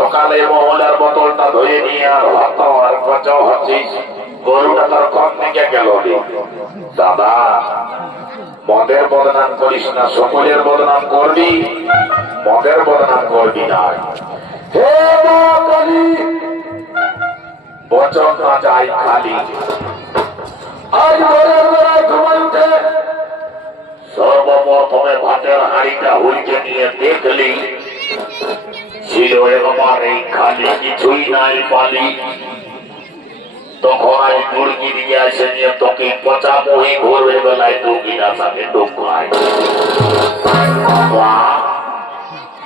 সকালে মহলার বোতলটা ধুয়ে নিয়ে আর হত আর কচ হচ্ছিস, গরুটা তোর কম দিকে গেল রে। দাদা, মদের বদনাম করিস না, সকলের বদনাম করবি, মদের বদনাম করবি না। হে মা কালী, বচন না যাই খালি। আজ ভোরের বেলায় ঘুমাই উঠে সর্বপ্রথমে ভাতের হাঁড়িটা হুলকে নিয়ে দেখলি ছিল একবার এই খালি, কিছুই নাই পালি। তখন আমি মুরগি নিয়ে আসে নিয়ে তোকে পচা বই ভোরের বেলায় মুরগিরা তাকে ঢুকায়।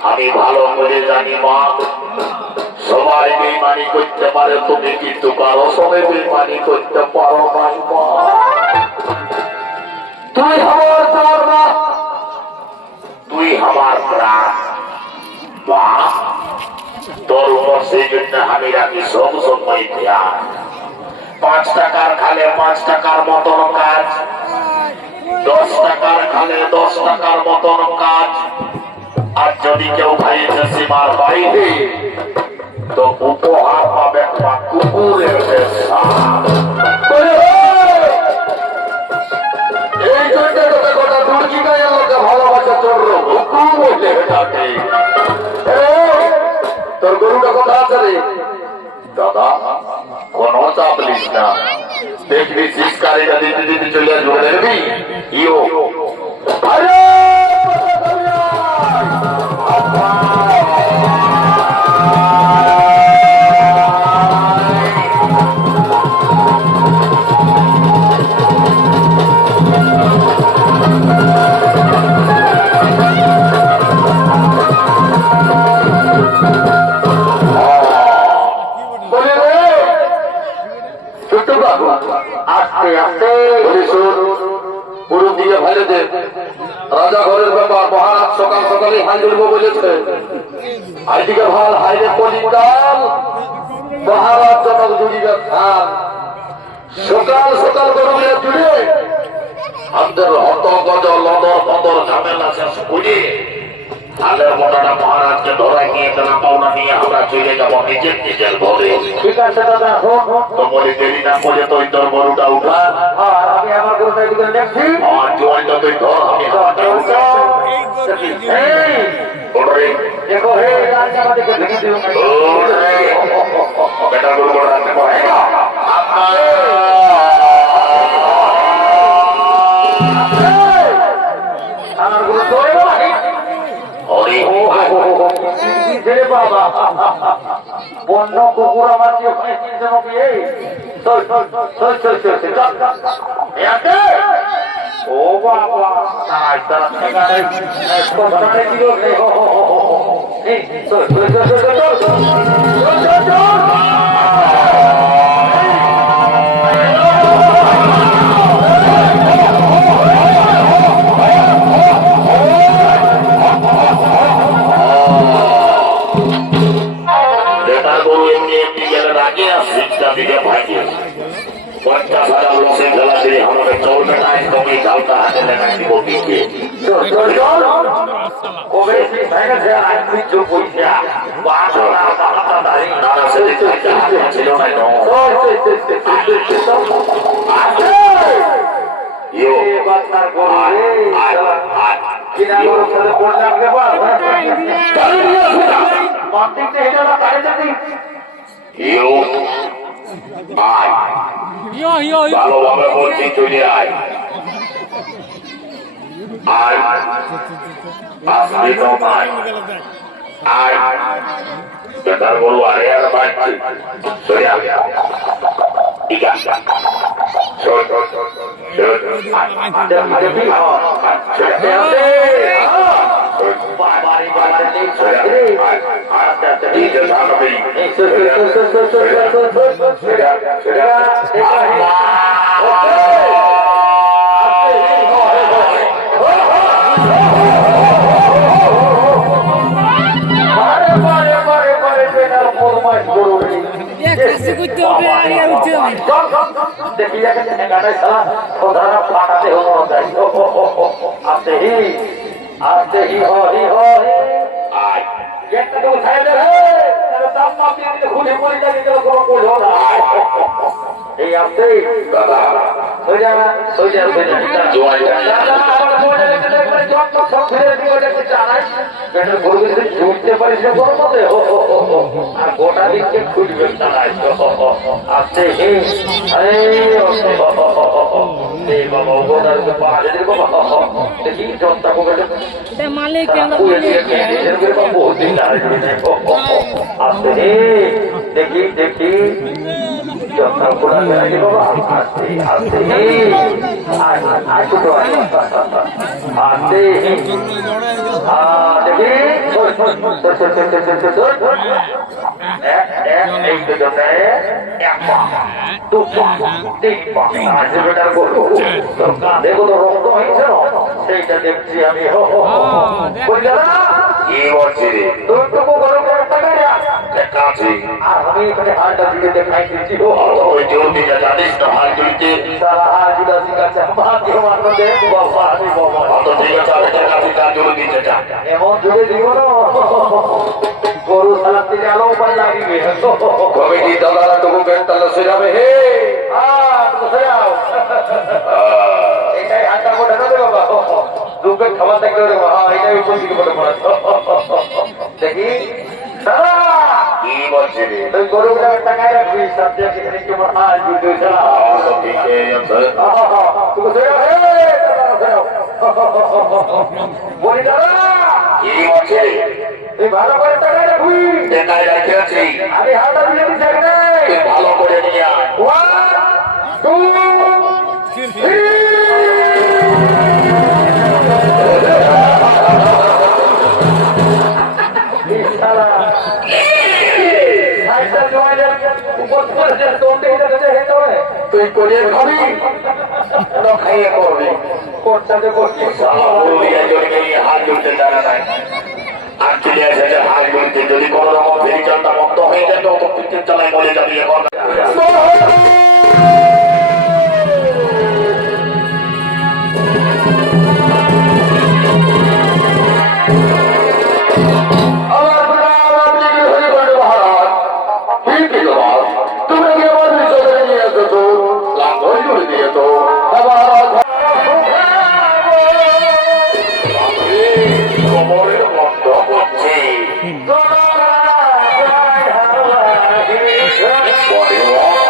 আমি ভালো করে জানি মা, সবাই বেইমানি করতে পারে, তুমি কিন্তু কারো সবাই বেইমানি করতে পারো নাই মা। তুই আমার প্রাণ, তুই আমার প্রাণ মা। তোর উপর সেই জন্য আমি রাখি সব সময় ধ্যান। 5 টাকার খালে 5 টাকার মতন কাজ, 10 টাকার খালে 10 টাকার মতন কাজ। আর যদি কেউ খাইয়েছে সীমার বাইরে, তো উপহার পাবে কুকুরের পেশা। এই জন্য গোটা দুর্গিটাই আমাকে ভালোবাসা চন্দ্র হুকুম বলে ডাকে। তোর গরুটা কথা আছে রে দাদা, কোন চাপ লিস না, দেখবি শিষ্কারীটা দিতে দিতে চলে আসবো, দেখবি ইও। আরে রাজা ঘরের ব্যাপার, মহারাজ সকাল সকালে হাই তুলবো বলেছে। আজকে ভাল হাইরে পলিকাল, মহারাজ জনক জুড়িবে খান। সকাল সকাল গরুলে জুড়ে আমাদের হত গজ লদর পদর ঝামেলা শেষ করে হালের মোটাটা মহারাজকে ধরাই নিয়ে দেনা পাওনা নিয়ে আমরা চলে যাবো নিজের নিজের ঘরে। ঠিক আছে দাদা, তো বলে দেরি না করে তুই তোর গরুটা উঠা, আর আমি আমার গরুটা এদিকে দেখছি, আর জোয়ানটা তুই ধর, আমি দেখো হে বেটা গরু বড় রাখতে পারে আমার গরু বাবা বন্য কুকুর আমার কি ও বাবা দিকে ভাইকে 50,000 লসে খেলা দিয়ে আমাকে চলবে না, তুমি ঝালটা হাতে লেখা দিব দিকে ছিল না ভালোভাবে বলছি, চলে আয় আয় আসবি তো আয় আয় বেটার বলবো আরে আর বাড়ছি চলে আয়। ঠিক আছে এই আছে দাদা সোজা সোজা সোজা জোয়াইটা দাদা আমার জোয়াইটা দেখতে একবার যত সব ফেলে দিও দেখতে চাই পেটের গরু যদি ঢুকতে পারিস না গরম মতে আর গোটা দিনকে খুঁজবে চালাই আসতে হে আরে এই বাবা গোটার পা যদি বাবা দেখি জনতা কোবে এটা মালিক কেন বহুত দিন আসতে হে দেখি দেখি জনতা কোটা দেখি বাবা আসতে আসতে হে আর ছোট আসতে দেখি এই দুজনে এক পা দু পা তিন পা আর যেটার গরু তোর কাঁধে কত রক্ত হয়েছে না সেইটা দেখছি আমি বুঝলা কি বলছি রে তোরটুকু গরু একটা গাড়ি কাছে আর আমি এখানে হালটা দিকে দেখাই দিচ্ছি ওই জলদিটা জানিস না হাল তুলতে সারা হালটা শিখাচ্ছে আমাকে মাত্র দেখ বাবা আমি বাবা অত ঠিক আছে আমি তোর কাছে তার জল দিতে চা এমন জুড়ে দিব না গরু সালাদ দিলে আলো উপায় লাগিবে কমিটি দাদারা তবু বেতালা সেরাবে হে এটাই হালটা মোটা না বাবা দুপে খাবার দেখলে রে বাবা এটাই উপর দিকে বলে পড়া দেখি দাদা কি বলছি রে তুই গরুটা টাকায় রাখবি সাথে সেখানে কি আমার হাল জুড়ে যা ঠিক আছে তুমি সেরা হে বলি দাদা কি বলছি রে এই ভালো করে টাকায় রাখবি দেখায় রাখে আছি আমি হালটা দিয়ে দিচ্ছি এখানে তুই ভালো করে নিয়ে আয় 1 2 তুই করে খাবি না খাইয়ে করবি কোরটাতে বসছি হাত জুড়তে জানা নাই আর চলে এসেছে হাত জুড়তে যদি কোনো রকম ভেরিচালটা বন্ধ হয়ে যায় তো পিছিয়ে চালায় বলে যাবি এখন What do you want?